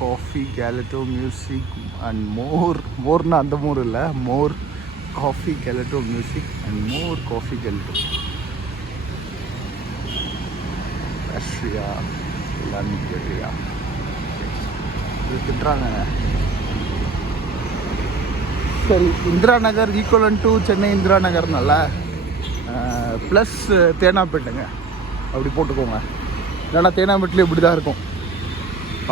Coffee gelato music and மோர்னா அந்த மோர் இல்லை, more coffee gelato music and more coffee gelato ரஷ்யா லண்டியா இது திட்டுறாங்க. சரி, இந்திரா நகர் ஈக்குவலன் டு சென்னை இந்திரா நகர்னால ப்ளஸ் தேனாம்பேட்டைங்க அப்படி போட்டுக்கோங்க. இல்லைன்னா தேனாம்பேட்டில் இப்படி தான் இருக்கும்,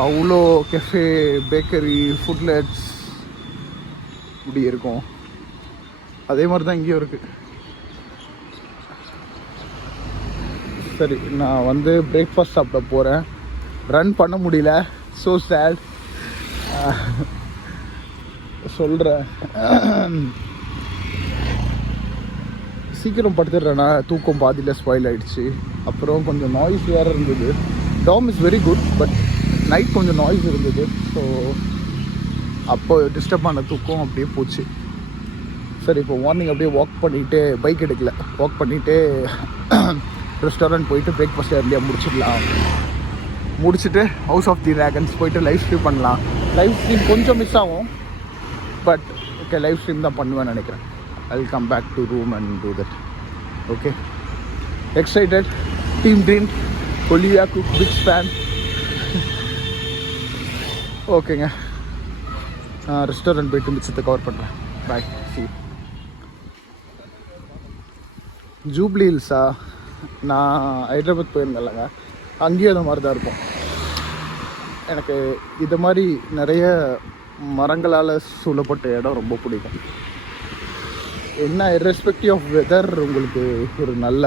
அவ்வளோ கெஃபே பேக்கரி ஃபுட்லெட்ஸ் இப்படி இருக்கும். அதே மாதிரி தான் இங்கேயும் இருக்குது. சரி, நான் வந்து பிரேக்ஃபாஸ்ட் சாப்பிட போகிறேன். ரன் பண்ண முடியல, ஸோ சேட். சொல்கிறேன், சீக்கிரம் படுத்துடுறேன்னா தூக்கம் பாதியில் ஸ்பாயில் ஆகிடுச்சு. அப்புறம் கொஞ்சம் நாய்ஸ் வேறு இருந்தது. Tom is very good, but night கொஞ்சம் நாய்ஸ் இருந்தது. ஸோ அப்போ டிஸ்டர்ப் ஆன தூக்கம் அப்படியே போச்சு. சரி, இப்போ மார்னிங் அப்படியே வாக் பண்ணிவிட்டு, பைக் எடுக்கல, வாக் பண்ணிவிட்டு ரெஸ்டாரண்ட் போயிட்டு பிரேக்ஃபாஸ்ட் ஏர்லியாக முடிச்சுட்டு ஹவுஸ் ஆஃப் தி ட்ராகன்ஸ் போயிட்டு லைவ் ஸ்ட்ரீம் பண்ணலாம். லைவ் ஸ்ட்ரீம் கொஞ்சம் மிஸ் ஆகும், பட் ஓகே, லைவ் ஸ்ட்ரீம் தான் பண்ணுவேன்னு நினைக்கிறேன். I will come back to room and do that. Okay, excited. Team green, Olivia Cook big fan. ஓகேங்க, நான் ரெஸ்டாரண்ட் போயிட்டு மிச்சத்தை கவர் பண்ணுறேன். Bye, see. ஜூப்ளி ஹில்ஸா? நான் ஹைதராபாத் போயிருந்தேன்லங்க, அங்கேயும் அந்த மாதிரி தான் இருக்கும். எனக்கு இது மாதிரி நிறைய மரங்களால் சூழப்பட்ட இடம் ரொம்ப பிடிக்கும். என்ன, இர்ரெஸ்பெக்டிவ் ஆஃப் வெதர் உங்களுக்கு ஒரு நல்ல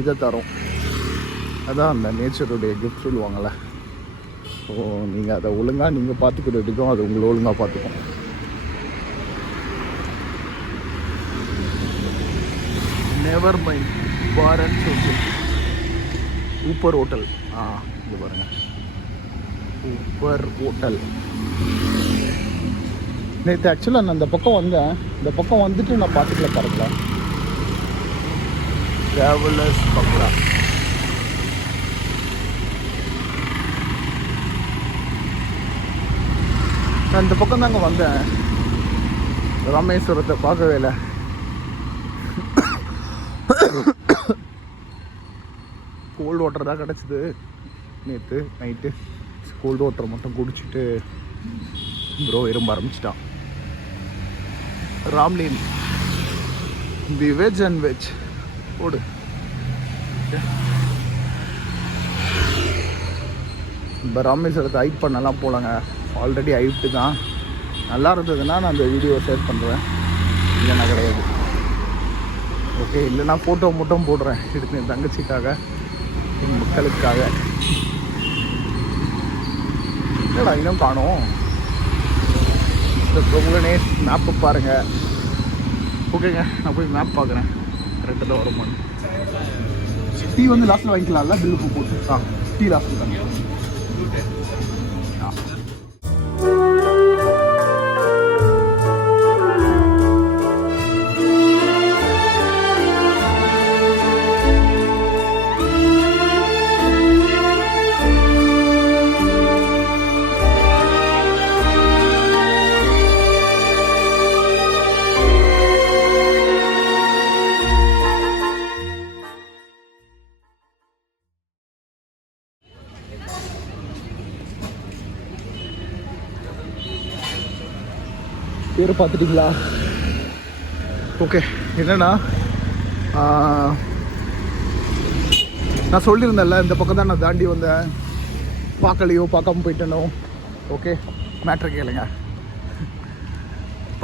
இதை தரும். அதான் அந்த நேச்சருடைய கிஃப்ட் சொல்லுவாங்கள்ல. ஸோ நீங்கள் அதை ஒழுங்காக நீங்கள் பார்த்துக்கிறதுக்கும் அது உங்களை ஒழுங்காக பார்த்துக்கும். நெவர் மைண்ட் பாரத் ஹோட்டல், ஊப்பர் ஹோட்டல். இங்கே பாருங்கள், ஊப்பர் ஹோட்டல். நேற்று ஆக்சுவலாக நான் இந்த பக்கம் வந்தேன். இந்த பக்கம் வந்துட்டு நான் பார்த்துக்கல கரெக்டாக. ட்ராவலர்ஸ் பங்களா. நான் இந்த பக்கம் தாங்க வந்தேன், ராமேஸ்வரத்தை பார்க்கவே இல்லை. கோல்டு வாட்டர் தான் கிடச்சிது நேற்று நைட்டு. கோல்டு வாட்டர் மட்டும் குடிச்சிட்டு ப்ரோ எறும்ப ஆரம்பிச்சிட்டான். ராம்லீன் தி வெஜ் அண்ட் வெஜ் போடு. இப்போ ராமேஸ்வரத்தை ஹைட் பண்ணலாம் போலாங்க. ஆல்ரெடி ஹைட்டு தான். நல்லா இருந்ததுன்னா நான் அந்த வீடியோ ஷேர் பண்ணுறேன், இல்லைன்னா கிடையாது. ஓகே, இல்லைன்னா ஃபோட்டோ மட்டும் போடுறேன் எடுத்து என் தங்கச்சிக்காக, என் மக்களுக்காக. இல்லைடா இன்னும் காணும். இந்த ப்ரோக்ளனே மேப்பை பாருங்கள். ஓகேங்க, நான் போய் மேப் பார்க்குறேன் கரெக்டாக தான் வருமானு. டீ வந்து லாஸ்ட்டில் வாங்கிக்கலாம்ல, பில்லு போட்டு. டீ லாஸ்ட்டில் தாங்க. பேர் பார்த்துட்டிங்களா? ஓகே, என்னென்னா நான் சொல்லியிருந்தேன்ல, இந்த பக்கம் தான் நான் தாண்டி வந்தேன். பார்க்கலையோ, பார்க்காம போயிட்டேனோ. ஓகே, மேட்ரு கேளுங்க.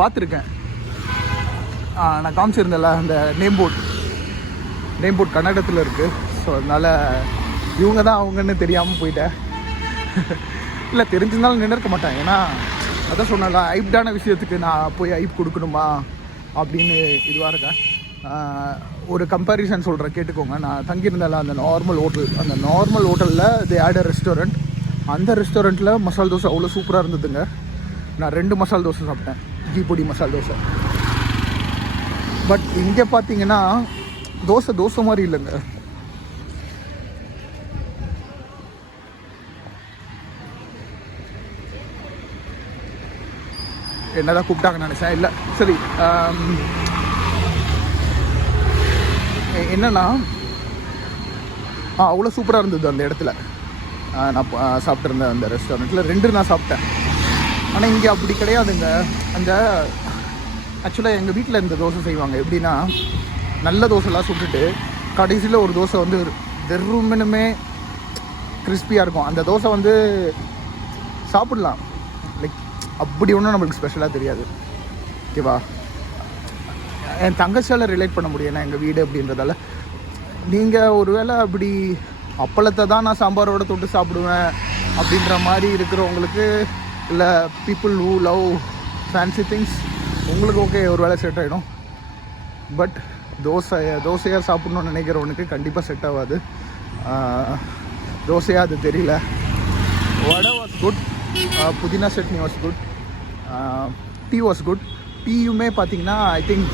பார்த்துருக்கேன், நான் காமிச்சிருந்தேன்ல அந்த நேம் போர்ட் கன்னடத்தில் இருக்குது. ஸோ அதனால் இவங்க தான் அவங்கன்னு தெரியாமல் போயிட்டேன். இல்லை, தெரிஞ்சிருந்தாலும் நின்று இருக்க மாட்டேன். ஏன்னா அதான் சொன்னால, ஐப்டான விஷயத்துக்கு நான் போய் ஐப் கொடுக்கணுமா அப்படின்னு இதுவாக இருக்கேன். ஒரு கம்பேரிசன் சொல்கிறேன், கேட்டுக்கோங்க. நான் தங்கியிருந்தால அந்த நார்மல் ஹோட்டலில் தே ஆட் அ ரெஸ்டாரண்ட். அந்த ரெஸ்டாரண்ட்டில் மசால் தோசை அவ்வளோ சூப்பராக இருந்ததுங்க. நான் 2 மசால் தோசை சாப்பிட்டேன், கீ பொடி மசால் தோசை. பட் இங்கே பார்த்தீங்கன்னா தோசை மாதிரி இல்லைங்க. என்னதான் கூப்பிட்டாங்கன்னு நினச்சேன். இல்லை சரி, என்னன்னா அவ்வளோ சூப்பராக இருந்தது அந்த இடத்துல. நான் சாப்பிட்ருந்தேன் அந்த ரெஸ்டாரண்ட்டில் 2 நான் சாப்பிட்டேன். ஆனால் இங்கே அப்படி கிடையாதுங்க. அந்த ஆக்சுவலாக எங்கள் வீட்டில் இந்த தோசை செய்வாங்க எப்படின்னா, நல்ல தோசைலாம் சுட்டுட்டு கடைசியில் ஒரு தோசை வந்து வெறுமனுமே கிறிஸ்பியாக இருக்கும். அந்த தோசை வந்து சாப்பிட்லாம், லைக் அப்படி ஒன்றும் நம்மளுக்கு ஸ்பெஷலாக தெரியாது. ஓகேவா? என் தங்கச்சியால் ரிலேட் பண்ண முடியும், ஏன்னா எங்கள் வீடு அப்படின்றதால. நீங்கள் ஒரு வேளை அப்படி அப்பளத்தை தான் நான் சாம்பாரோடு தொட்டு சாப்பிடுவேன் அப்படின்ற மாதிரி இருக்கிறவங்களுக்கு, இல்லை people who love fancy things, உங்களுக்கு ஓகே, ஒரு வேளை செட் ஆகிடும். பட் தோசையாக சாப்பிட்ணுன்னு நினைக்கிறவனுக்கு கண்டிப்பாக செட் ஆகாது. தோசையாக அது தெரியல. வடை was good, pudina chutney was good, tea was good. டீயுமே பார்த்தீங்கன்னா I think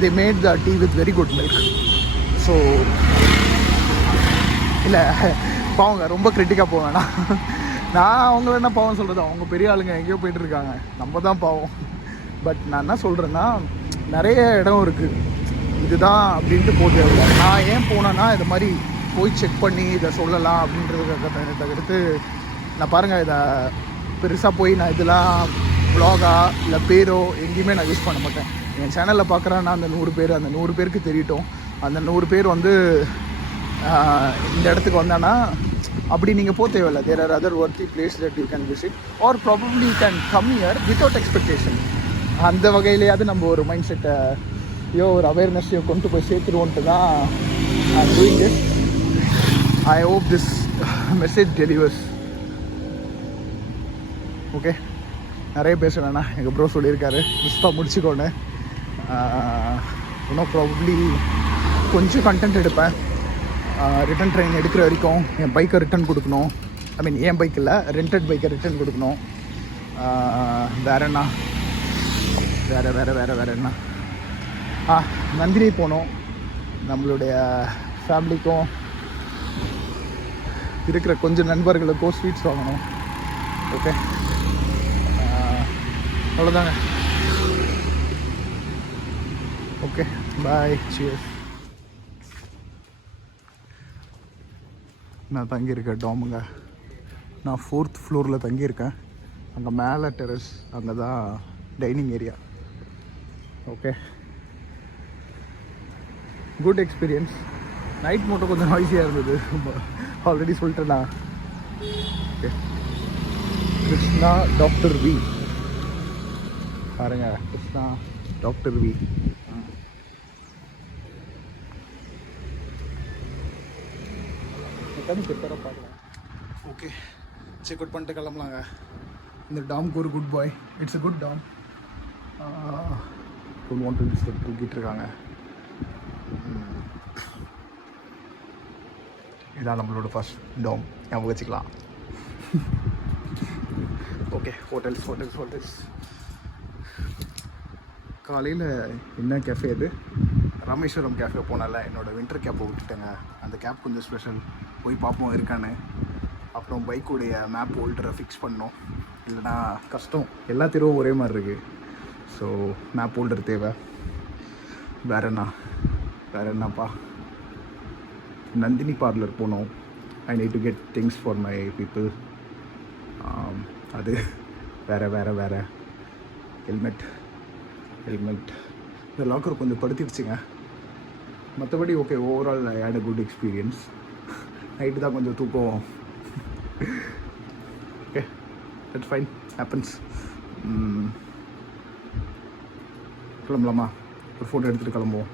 they made the tea with very good milk. So இல்லை பாவங்க, ரொம்ப கிரிட்டிக்காக போக வேணாம். நான் அவங்கள என்ன பாவம் சொல்கிறது, அவங்க பெரிய ஆளுங்க எங்கேயோ போயிட்டுருக்காங்க, நம்ம தான் பாவம். பட் நான் என்ன சொல்கிறேன்னா, நிறைய இடம் இருக்குது இதுதான் அப்படின்ட்டு போட்டு. நான் ஏன் போனேன்னா இது மாதிரி போய் செக் பண்ணி இதை சொல்லலாம் அப்படின்றதுக்காக தவிர்த்து, நான் பாருங்கள் இதை பெருசாக போய் நான் இதெல்லாம் வ்ளாகா இல்லை பேரோ எங்கேயுமே நான் யூஸ் பண்ண மாட்டேன். என் சேனலில் பார்க்குறேன்னா அந்த 100 பேர், அந்த 100 பேருக்கு தெரியட்டும். அந்த 100 பேர் வந்து இந்த இடத்துக்கு வந்தானா அப்படி நீங்கள் போக தேவையில்லை. There are other worthy place that you can visit or probably you can come here without expectation. அந்த வகையிலேயாவது நம்ம ஒரு மைண்ட் செட்டை ஒரு அவேர்னஸையும் கொண்டு போய் சேர்த்துருவோன்ட்டு தான் I am doing this. I hope this message delivers. Okay, நிறைய பேச வேணாம், எங்கள் ப்ரோ சொல்லியிருக்காரு மிஸ்டாக முடிச்சுக்கோன்னு. இன்னும் ப்ராபப்ளி கொஞ்சம் கண்டென்ட் எடுப்பேன். ரிட்டன் ட்ரெயின் எடுக்கிற வரைக்கும் என் பைக்கை ரிட்டன் கொடுக்கணும். ஐ மீன் என் பைக் இல்லை, ரெண்டட் பைக்கை ரிட்டன் கொடுக்கணும். வேறு என்ன, வேறு என்ன, நந்தினி போனோம். நம்மளுடைய ஃபேமிலிக்கும் இருக்கிற கொஞ்சம் நண்பர்களுக்கும் ஸ்வீட்ஸ் வாங்கணும். ஓகே, அவ்வளோதாங்க. ஓகே, பாய், சியர்ஸ். நான் தங்கியிருக்க டாமுங்க, நான் 4th ஃப்ளோரில் தங்கியிருக்கேன். அங்கே மேலே டெரஸ், அங்கே தான் dining area. Okay, good experience. Night மட்டும் கொஞ்சம் நாய்ஸியாக இருந்தது, ஆல்ரெடி சொல்லிட்டேண்ணா. ஓகே, கிருஷ்ணா டாக்டர் வி பாருங்க, கிருஷ்ணா டாக்டர் வி. பார்க்கலாம். ஓகே, செக் அவுட் பண்ணிட்டு கிளம்பலாங்க. இந்த டாமுக்கு ஒரு good bye, it's a good dam. Full want to disturb தூக்கிட்டு இருக்காங்க. இதான் நம்மளோட ஃபர்ஸ்ட் டாம், ஞாபகம் வச்சுக்கலாம். Okay, hotels. காலையில் என்ன கேஃபே அது, ராமேஸ்வரம் கேஃபே போனால என்னோடய வின்டர் கேப்பை விட்டுட்டேங்க. அந்த கேப் கொஞ்சம் ஸ்பெஷல், போய் பார்ப்போம் இருக்கான்னு. அப்புறம் பைக்குடைய மேப் ஹோல்டரை ஃபிக்ஸ் பண்ணோம், இல்லைனா கஷ்டம். எல்லா தெருவும் ஒரே மாதிரி இருக்குது. ஸோ மேப் ஹோல்டர் தேவை. வேறு என்னப்பா, நந்தினி பார்லர் போனோம். I need to get things for my people. அது வேறு ஹெல்மெட். இந்த லாக்கர் கொஞ்சம் படுத்திடுச்சுங்க. மற்றபடி okay, overall I had a good experience. Night தான் கொஞ்சம் தூக்கம். Okay, that's fine, happens. கிளம்பலாமா? ஒரு ஃபோட்டோ எடுத்துகிட்டு கிளம்புவோம்.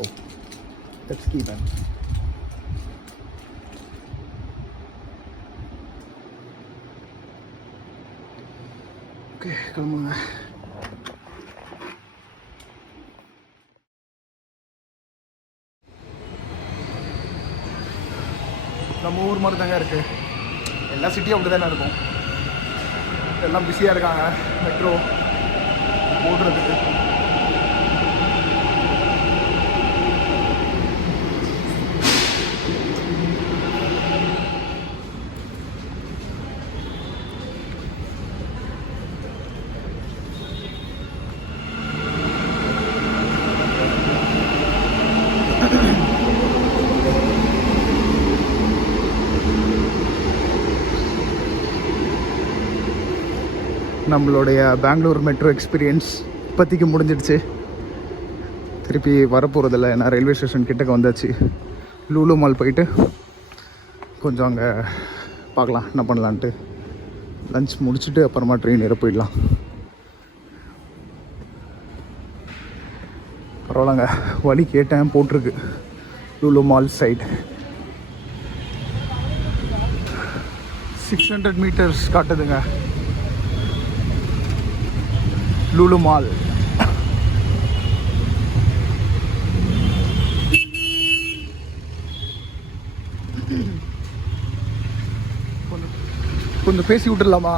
Oh, let's keep on. Okay, கிளம்புங்க. நம்ம ஊர் மாதிரி தாங்க இருக்குது. எல்லா சிட்டியும் அப்படி தானே இருக்கும். எல்லாம் பிஸியாக இருக்காங்க மெட்ரோ ஓடுறதுக்கு. நம்மளுடைய பெங்களூர் மெட்ரோ எக்ஸ்பீரியன்ஸ் இப்போதைக்கு முடிஞ்சிடுச்சு. திருப்பி வரப்போகிறதில்ல, ஏன்னா ரயில்வே ஸ்டேஷன் கிட்டக்க வந்தாச்சு. லூலு மால் போயிட்டு கொஞ்சம் அங்கே பார்க்கலாம் என்ன பண்ணலான்ட்டு. லன்ச் முடிச்சுட்டு அப்புறமா ட்ரெயின் ஏற போயிடலாம். பரவாயில்லங்க, வழி கேட்டேன், போட்டிருக்கு லூலு மால் சைட். 600 மீட்டர்ஸ் காட்டுதுங்க லூலு மால். கொஞ்சம் பேசி விட்டுடலாமா?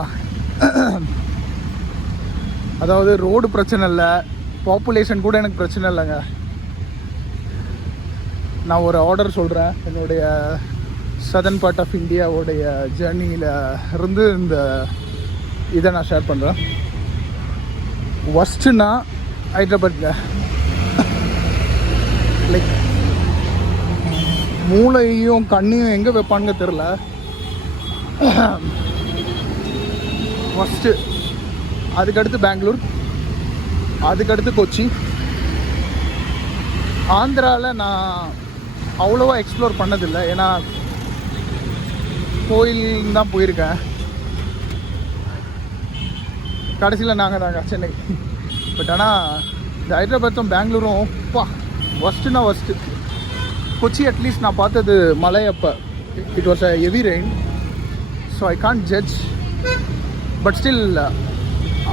அதாவது ரோடு பிரச்சனை இல்லை, பாப்புலேஷன் கூட எனக்கு பிரச்சனை இல்லைங்க. நான் ஒரு ஆர்டர் சொல்கிறேன். என்னுடைய சதர்ன் பார்ட் ஆஃப் இந்தியாவுடைய ஜேர்னியில் இருந்து இந்த இதை நான் ஷேர் பண்ணுறேன். ஃபஸ்ட்டுனா ஹைதராபாத்ல லைக் மூளையும் கண்ணையும் எங்கே வைப்பானுங்க தெரில. ஃபஸ்ட்டு, அதுக்கடுத்து பெங்களூர், அதுக்கடுத்து கொச்சி. ஆந்திராவில் நான் அவ்வளோவா எக்ஸ்ப்ளோர் பண்ணதில்லை, ஏன்னா கோயில் தான் போயிருக்கேன். கடைசியில் நாங்கள் தாங்க சென்னை. பட் ஆனால் இந்த ஹைதராபாத்தும் பெங்களூரும் ஃபஸ்ட்டுனா ஃபஸ்ட்டு. கொச்சி அட்லீஸ்ட் நான் பார்த்தது மழை அப்போ, it was a heavy rain, so I can't judge. But still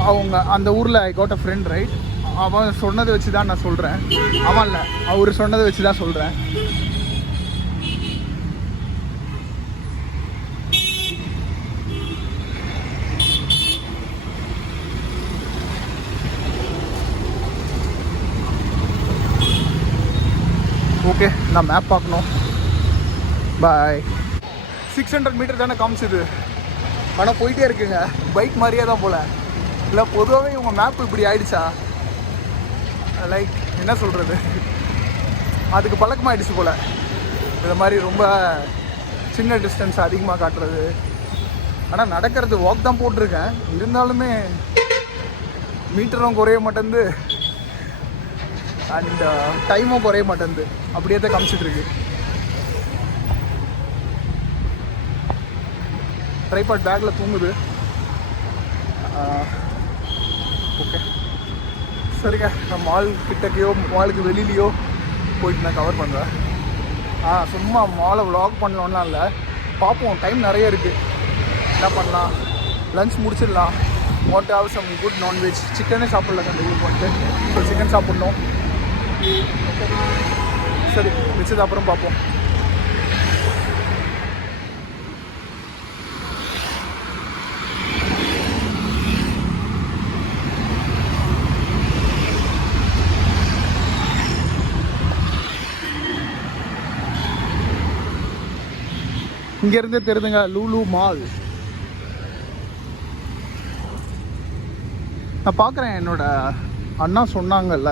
அவங்க அந்த ஊரில் I got a friend, right? அவன் சொன்னதை வச்சு தான் நான் சொல்கிறேன். அவன் இல்லை, அவர் சொன்னதை வச்சு தான் சொல்கிறேன். ஓகே, நான் மேப் பார்க்கணும். பாய். 600 மீட்டர் தானே காமிச்சிது, ஆனால் போயிட்டே இருக்குங்க. பைக் மாதிரியே தான் போல். இல்லை பொதுவாகவே இவங்க மேப் இப்படி ஆயிடுச்சா? லைக் என்ன சொல்கிறது, அதுக்கு பழக்கமாகிடுச்சு போல். இது மாதிரி ரொம்ப சின்ன டிஸ்டன்ஸ் அதிகமாக காட்டுறது. ஆனால் நடக்கிறது வாக் தான் போட்டிருக்கேன், இருந்தாலுமே மீட்டரும் குறைய மாட்டேங்குது அண்ட் டைமும் குறைய மாட்டேங்குது. அப்படியே தான் காமிச்சிட்ருக்கு. ட்ரைபாட் பேக்கில் தூங்குது. ஓகே சரிங்க, நான் மால் கிட்டக்கையோ மாலுக்கு வெளியிலையோ போயிட்டு நான் கவர் பண்ணுறேன். சும்மா மாலை விலாக் பண்ணலாம்லாம் இல்லை, பார்ப்போம். டைம் நிறைய இருக்குது, என்ன பண்ணலாம். லன்ச் முடிச்சிடலாம். What have some good nonveg. சிக்கனே சாப்பிட்ல அந்த ஊருக்கு வந்துட்டு, ஸோ சிக்கன் சாப்பிட்ணும். ஓகே சரி, வச்சது அப்புறம் பார்ப்போம். இங்கேருந்தே தெரியுதுங்க லூலு மால். நான் பார்க்குறேன், என்னோட அண்ணா சொன்னாங்கல்ல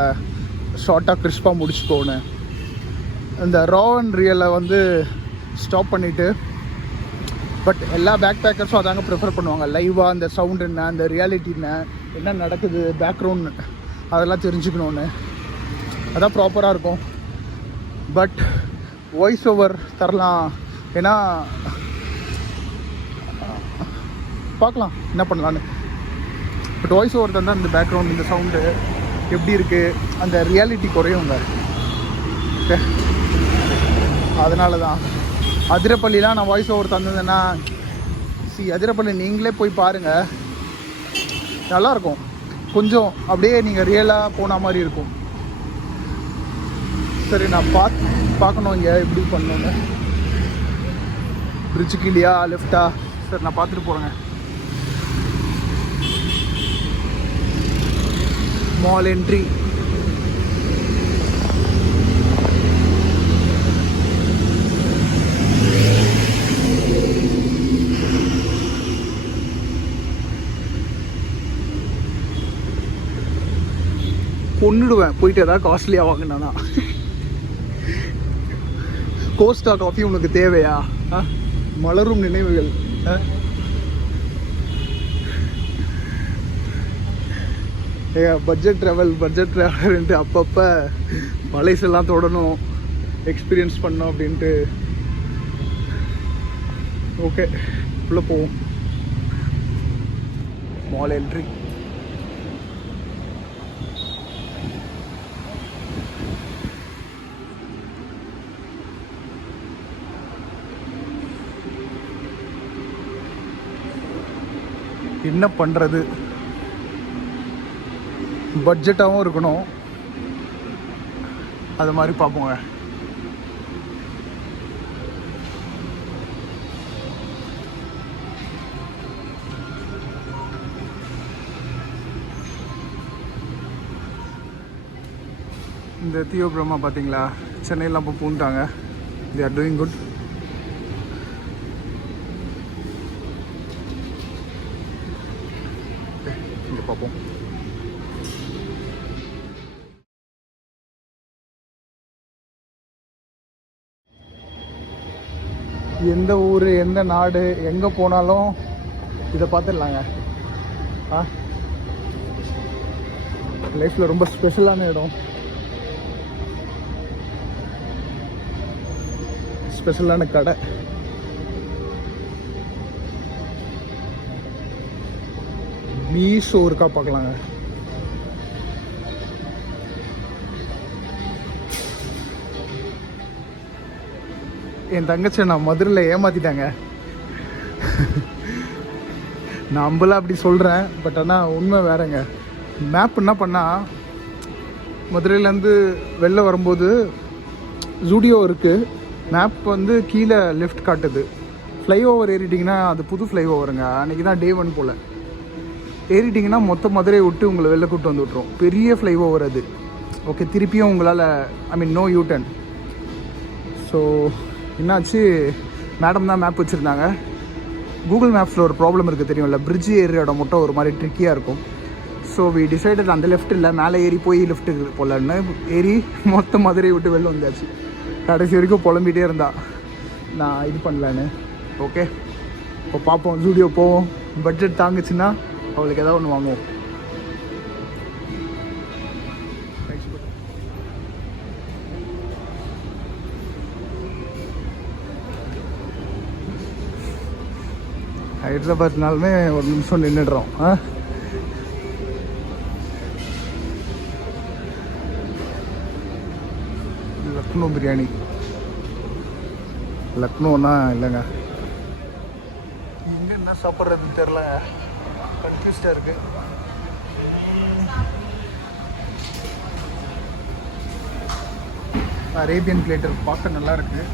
ஷார்ட்டாக கிறிஸ்பாக முடிச்சுக்கோன்னு. இந்த ரா அண்ட் ரியலை வந்து ஸ்டாப் பண்ணிவிட்டு, பட் எல்லா பேக் பேக்கர்ஸும் அதாங்க ப்ரிஃபர் பண்ணுவாங்க. லைவாக அந்த சவுண்ட் என்ன, அந்த ரியாலிட்டி என்ன நடக்குது, பேக்ரவுண்ட் அதெல்லாம் தெரிஞ்சுக்கணுன்னு. அதான் ப்ராப்பராக இருக்கும். பட் வாய்ஸ் ஓவர் தரலாம், ஏன்னா பார்க்கலாம் என்ன பண்ணலான்னு. பட் வாய்ஸ் ஓவர் தந்தால் அந்த பேக்ரவுண்ட், இந்த சவுண்டு எப்படி இருக்குது, அந்த ரியாலிட்டி குறையுங்க. ஓகே, அதனால தான் அதிரப்பள்ளிலாம் நான் வாய்ஸ் ஓவர் தந்ததுன்னா, அதிரப்பள்ளி நீங்களே போய் பாருங்கள், நல்லாயிருக்கும். கொஞ்சம் அப்படியே நீங்கள் ரியலாக போன மாதிரி இருக்கும். சரி, நான் பார்க்கணும் இங்கே எப்படி பண்ணணுன்னு. பிரிட்ஜுக்கு இல்லையா லெஃப்டா? சரி, நான் பார்த்துட்டு போகிறேங்க. Mall entry. கொன்னுடுவேன் போயிட்டு ஏதாவது காஸ்ட்லியாக வாங்கினா. கோஸ்டா காஃபி உனக்கு தேவையா? மலரும் நினைவுகள். பட்ஜெட் ட்ராவலர்ன்ட்டு அப்பப்போ மலைஸெல்லாம் தொடணும், எக்ஸ்பீரியன்ஸ் பண்ணோம் அப்படின்ட்டு. ஓகே, உள்ளே போவோம். Mall entry. என்ன பண்ணுறது, பட்ஜெட்டாகவும் இருக்கணும், அது மாதிரி பார்ப்போங்க. இந்த தியோ பிரம்மா பார்த்தீங்களா, சென்னையில் அப்போ பூண்டாங்க. They are doing good. இங்கே பார்ப்போம். எந்த ஊர், எந்த நாடு, எங்கே போனாலும் இதை பார்த்துடலாங்க. லைஃப்பில் ரொம்ப ஸ்பெஷலான இடம், ஸ்பெஷலான கடை. மீஷோ இருக்கா பார்க்கலாங்க. என் தங்கச்சி நான் மதுரையில் ஏமாற்றிட்டாங்க. நான் அம்பலாம் அப்படி சொல்கிறேன், பட் ஆனால் உண்மை வேறங்க. மேப் என்ன பண்ணால், மதுரையிலேருந்து வெளில வரும்போது ஜூடியோ இருக்குது, மேப் வந்து கீழே லெஃப்ட் காட்டுது. ஃப்ளைஓவர் ஏறிட்டிங்கன்னா அது புது ஃப்ளைஓவருங்க, அன்றைக்கி தான் டே 1 போல். ஏறிட்டிங்கன்னா மொத்த மதுரையை விட்டு உங்களை வெளில கூப்பிட்டு வந்து விட்ருவோம். பெரிய ஃப்ளைஓவர் அது. ஓகே, திருப்பியும் உங்களால் நோ யூ-டர்ன். ஸோ என்னாச்சு, மேடம் தான் மேப் வச்சுருந்தாங்க. கூகுள் மேப்ஸில் ஒரு ப்ராப்ளம் இருக்குது தெரியும்ல, பிரிட்ஜ் ஏறுற இடம் மட்டும் ஒரு மாதிரி ட்ரிக்கியாக இருக்கும். ஸோ வி டிசைடட் அந்த லெஃப்ட் இல்லை, மேலே ஏறி போய் லெஃப்ட்டுக்கு போகலன்னு ஏறி மொத்த மதுரையை விட்டு வெளில வந்தாச்சு. கடைசி வரைக்கும் புலம்பிகிட்டே இருந்தா நான் இது பண்ணலான்னு. ஓகே, இப்போ பார்ப்போம், ஜூடியோ போவோம். பட்ஜெட் தாங்குச்சுன்னா அவளுக்கு ஏதாவது ஒன்று வாங்குவோம். ஹைதராபாத்னாலுமே ஒரு நிமிஷம் நின்றுடுறோம். லக்னோ பிரியாணி. லக்னோன்னா இல்லைங்க, இங்கே என்ன சாப்பிட்றதுன்னு தெரில, கன்ஃபியூஸ்டாக இருக்குது. அரேபியன் பிளேட்டர் பார்க்க நல்லா இருக்குது.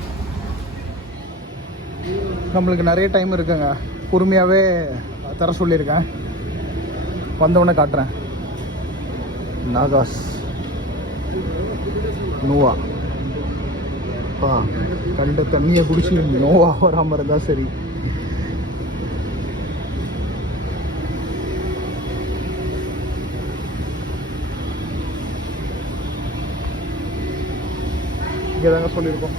நம்மளுக்கு நிறைய டைம் இருக்குங்க, பொறுமையாகவே தர சொல்லியிருக்கேன். வந்தவொடனே காட்டுறேன். நாகாஸ் நோவா. கண்ட தண்ணியை குடிச்சு நோவா வராமல் இருந்தால் சரி. இங்கே தாங்க சொல்லியிருக்கோம்.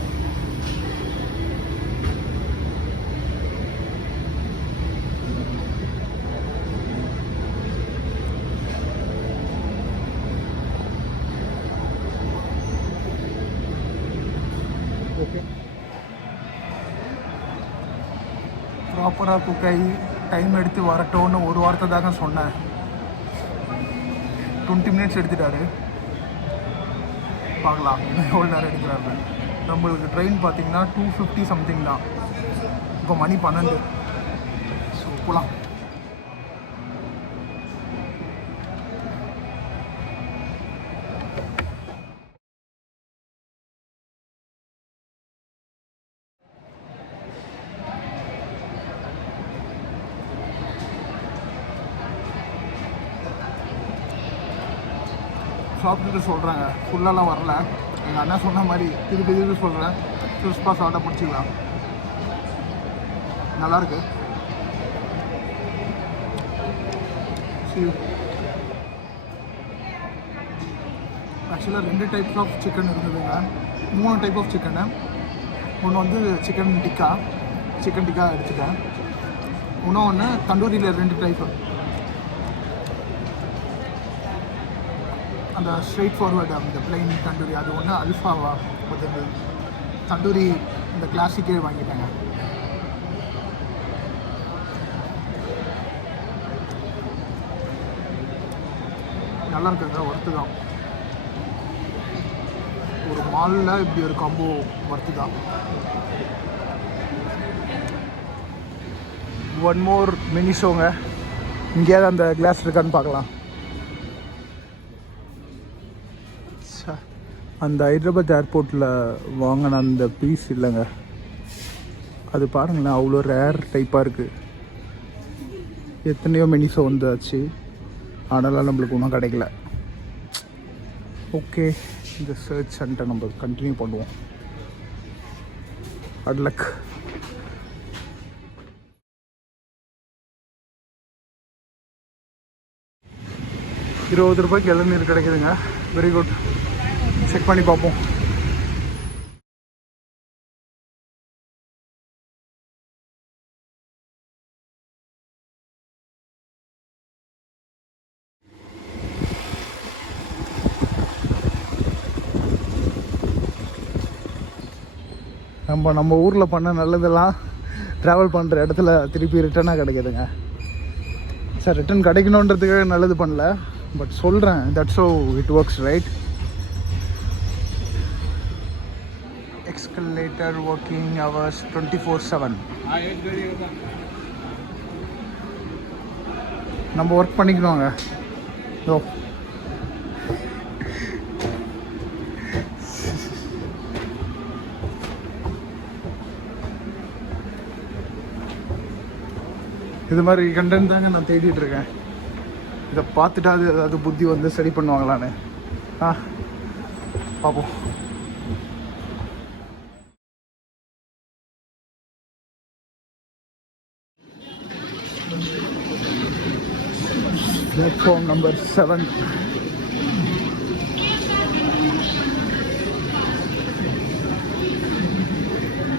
ஓகே, ப்ராப்பராக குக்காகி டைம் எடுத்து வரட்டோன்னு ஒரு வார்த்தை தாங்க சொன்னேன். 20 மினிட்ஸ் எடுத்துட்டாரு. பார்க்கலாம் எவ்வளோ நேரம் எடுக்கிறாரு. நம்மளுக்கு ட்ரெயின் பார்த்தீங்கன்னா 250 சம்திங் தான். இப்போ மணி 12. ஸோ போகலாம். சாப்பிட்டுட்டு சொல்கிறாங்க, ஃபுல்லாலாம் வரல. எங்கள் அண்ணா சொன்ன மாதிரி திருப்பி சொல்கிறேன், கிறிஸ்பாக சாப்பிட்டா பிடிச்சிக்கலாம். நல்லாயிருக்கு. ஆக்சுவலாக 2 டைப்ஸ் ஆஃப் சிக்கன் இருந்ததுங்க, 3 டைப் ஆஃப் சிக்கனு. ஒன்று வந்து சிக்கன் டிக்கா எடுத்துட்டேன். இன்னொன்று தந்தூரியில் 2 டைப்பு. அந்த ஸ்ட்ரெயிட் ஃபார்வர்டு அந்த பிளைன் தந்தூரி அது ஒன்று அல்ஃபாவா பட் இந்த தந்தூரி இந்த கிளாசிக்கே வாங்கிட்டாங்க. நல்லா இருக்குங்க, ஒர்த்து தான். ஒரு மாலில் இப்படி ஒரு காம்போ ஒர்த்து தான். ஒன் மோர் மினி ஷோங்க. இங்கேயாவது அந்த கிளாஸ் இருக்கான்னு பார்க்கலாம். அந்த ஹைதராபாத் ஏர்போர்ட்டில் வாங்கின அந்த பீஸ் இல்லைங்க, அது பாருங்களேன், அவ்வளோ ரேர் டைப்பாக இருக்குது. எத்தனையோ மினி ஷோ வந்தாச்சு, ஆனாலும் நம்மளுக்கு ஒன்றும் கிடைக்கல. ஓகே, இந்த சர்ச் சென்டர் நம்ம கண்டினியூ பண்ணுவோம். Good luck. ₹20 இளநீர் கிடைக்குதுங்க. Very good. செக் பண்ணி பார்ப்போம். நம்ம ஊரில் பண்ண நல்லதெல்லாம் ட்ராவல் பண்ணுற இடத்துல திருப்பி ரிட்டனாக கிடைக்கிதுங்க. சார் ரிட்டன் கிடைக்கணுன்றதுக்காக நல்லது பண்ணல, பட் சொல்கிறேன், that's how it works, right? Escalator working hours 24/7. நம்ம ஒர்க் பண்ணிக்கணுங்க. ஓ, இது மாதிரி கண்டென்ட் தாங்க நான் தேடிட்டு இருக்கேன். இதை பார்த்துட்டா அது ஏதாவது புத்தி வந்து சரி பண்ணுவாங்களான்னு பார்ப்போம். Platform number 7.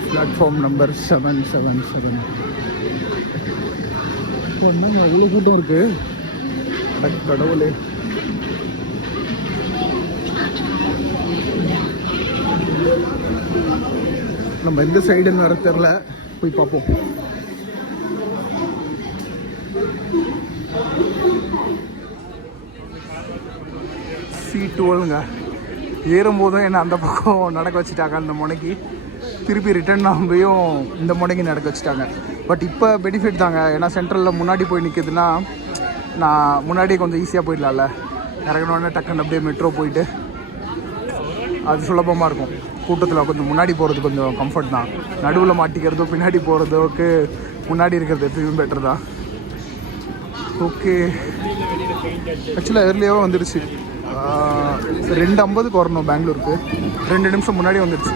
Platform number 777. இப்போ என்னங்க எவ்வளோ கூட்டம் இருக்கு, கடவுளே. நம்ம எந்த சைடுன்னு வர தெரில, போய் பார்ப்போம். C12ங்க. ஏறும்போதும் என்ன அந்த பக்கம் நடக்க வச்சுட்டாங்க, அந்த முனைக்கு. திருப்பி ரிட்டர்ன் ஆகும்போயும் இந்த முனைக்கு நடக்க வச்சுட்டாங்க. பட் இப்போ பெனிஃபிட் தாங்க, ஏன்னா சென்ட்ரலில் முன்னாடி போய் நிற்குதுன்னா நான் முன்னாடியே கொஞ்சம் ஈஸியாக போயிடலாம்ல. இறங்கினோடனே டக்குன்னு அப்படியே மெட்ரோ போயிட்டு அது சுலபமாக இருக்கும். கூட்டத்தில் கொஞ்சம் முன்னாடி போகிறது கொஞ்சம் கம்ஃபர்ட் தான். நடுவில் மாட்டிக்கிறதோ பின்னாடி போகிறதுக்கு முன்னாடி இருக்கிறது எப்பயும் பெட்டர் தான். ஓகே, ஆக்சுவலாக ஏர்லியாகவும் வந்துடுச்சு. 2:50 வரணும் பெங்களூருக்கு, 2 நிமிஷம் முன்னாடி வந்துடுச்சு.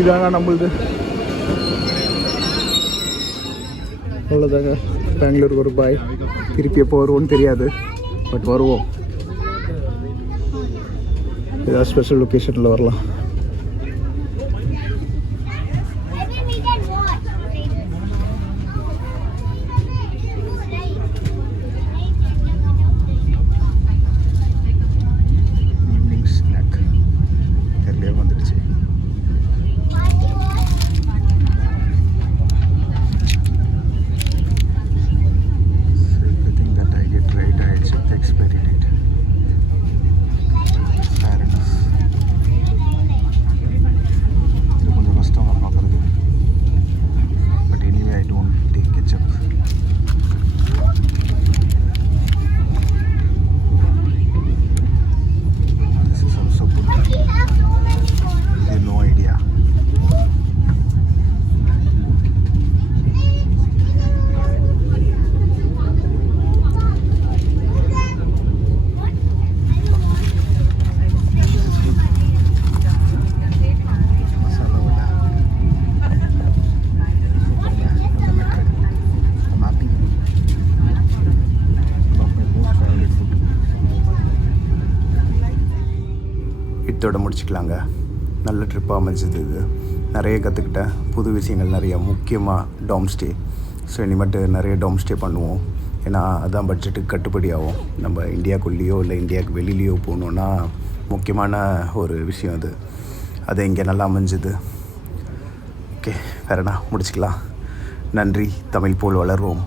இதாங்க நம்மளுது. அவ்வளோதாங்க, பெங்களூருக்கு ஒரு பாய். திருப்பி எப்போ வருவோன்னு தெரியாது, பட் வருவோம். ஏதாவது ஸ்பெஷல் லொக்கேஷனில் வரலாம். இதோட முடிச்சுக்கலாங்க. நல்ல ட்ரிப்பாக அமைஞ்சது இது. நிறைய கற்றுக்கிட்டேன், புது விஷயங்கள் நிறையா, முக்கியமாக டாம் ஸ்டே. ஸோ இனிமேட்டு நிறைய டாம் ஸ்டே பண்ணுவோம். ஏன்னா அதான் பட்ஜெட்டுக்கு கட்டுப்படி ஆகும். நம்ம இந்தியாவுக்குள்ளேயோ இல்லை இந்தியாவுக்கு வெளியிலையோ போகணுன்னா முக்கியமான ஒரு விஷயம் அது. அது இங்கே நல்லா அமைஞ்சுது. ஓகே, வேறண்ணா முடிச்சுக்கலாம். நன்றி. தமிழ் போல் வளர்வோம்.